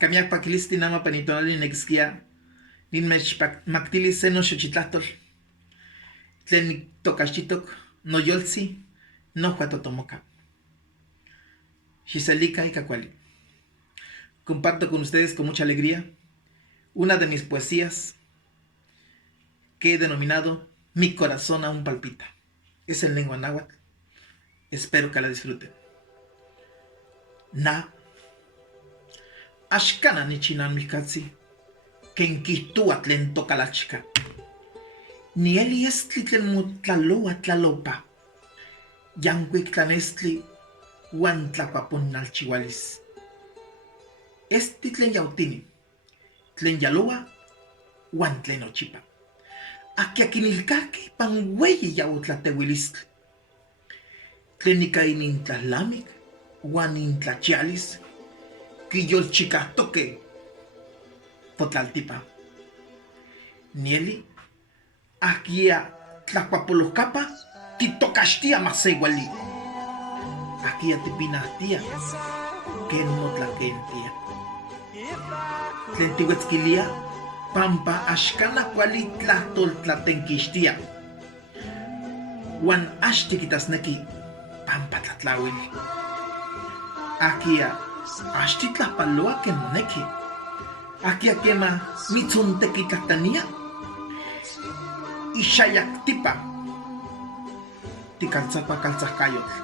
Kamiak pakilisti nama panitonali nexkia. Nin mechmaktilis seno xochitlahtol. Tlen tokaxtitok no yoltzi no totomoka. Xiselika y Cacuali. Comparto con ustedes con mucha alegría una de mis poesías que he denominado Mi corazón aún palpita. Es en lengua náhuatl. Espero que la disfruten. Na Ashkana ni chinan mikatsi ken kihtua tlen tokalachka. Ni eli estli tlen motlaloa tlalopa. Yankuik tlanestli uan tlakuaponalchiualis. Esti tlen yautini, tlen yaloa uan tlen ochipa. Akiakinilkaki pan weyi yautlatewilistli. Tlen ika inintlalamik uan intlachialis quiyolchicahtoque potlaltipa. Nieli akia tlacuapoloscapa titocaxtia masewali. Akia tipinahtia ken motlaquentia. Tlen tihuetzquilia pampa axcana cuali tlahtol tlatenquixtia. Uan axtiquitasnequi pampa tlatlauil. Akia axtitlapaloa ken moneki. Akia kema mitzontequitlahtania. Ixayactipa tikaltzapa kaltzahcayotl.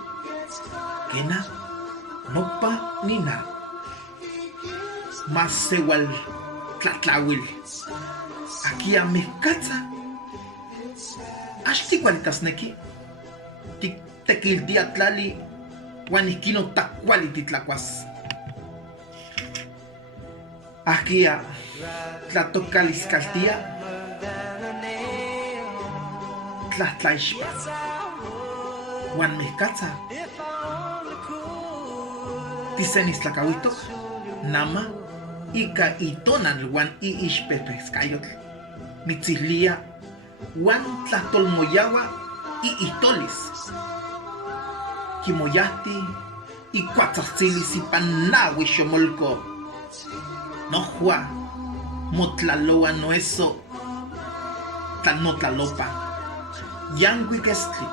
Kena nopa nina masewal tlatlauil. Akia mehkatza axtikualitasneki tiktekiltia tlali uan ihkin otakuali titlakuas. Akia tlatokaliskaltia tlahtlaixpa uan mehkatza tisenistlakauitok nama ika itonal uan iixpehpeskayotl mitzihlia uan tlahtolmoyaua iihtolis. Kimoyahti ikuatzahtzilis ipan naui xomolko. Nohua motlaloa noeso tlanotlalopa. Yankuik estli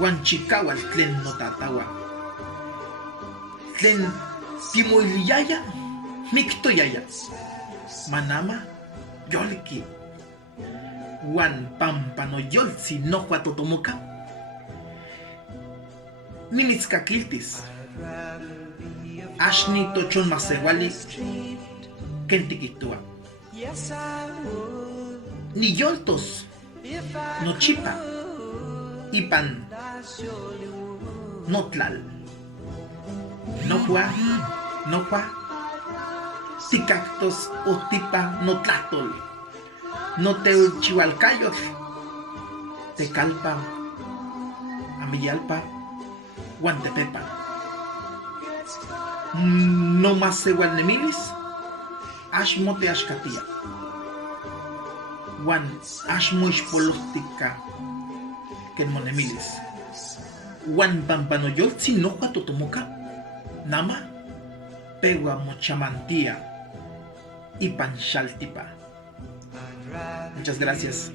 uan chikaual tlen notataua. Tlen timoiliaya miktoyaya. Manama yolki uan pampa noyoltzi nohua totomoka. Nimitzkakiltis axni tochon masewali ken tikihtoa. Niyoltos nochipa ipan notlal. Nohua tikaktos otipa notlahtol. Noteuchiualcayotl tekalpa amiyalpa uan tepepa. No masewalnemilis axmote axkatia uan axmoixpolohtika ken monemilis. Uan pampa noyoltzi nohua totomoka nama peua mochamantia ipan xaltipa. Muchas gracias.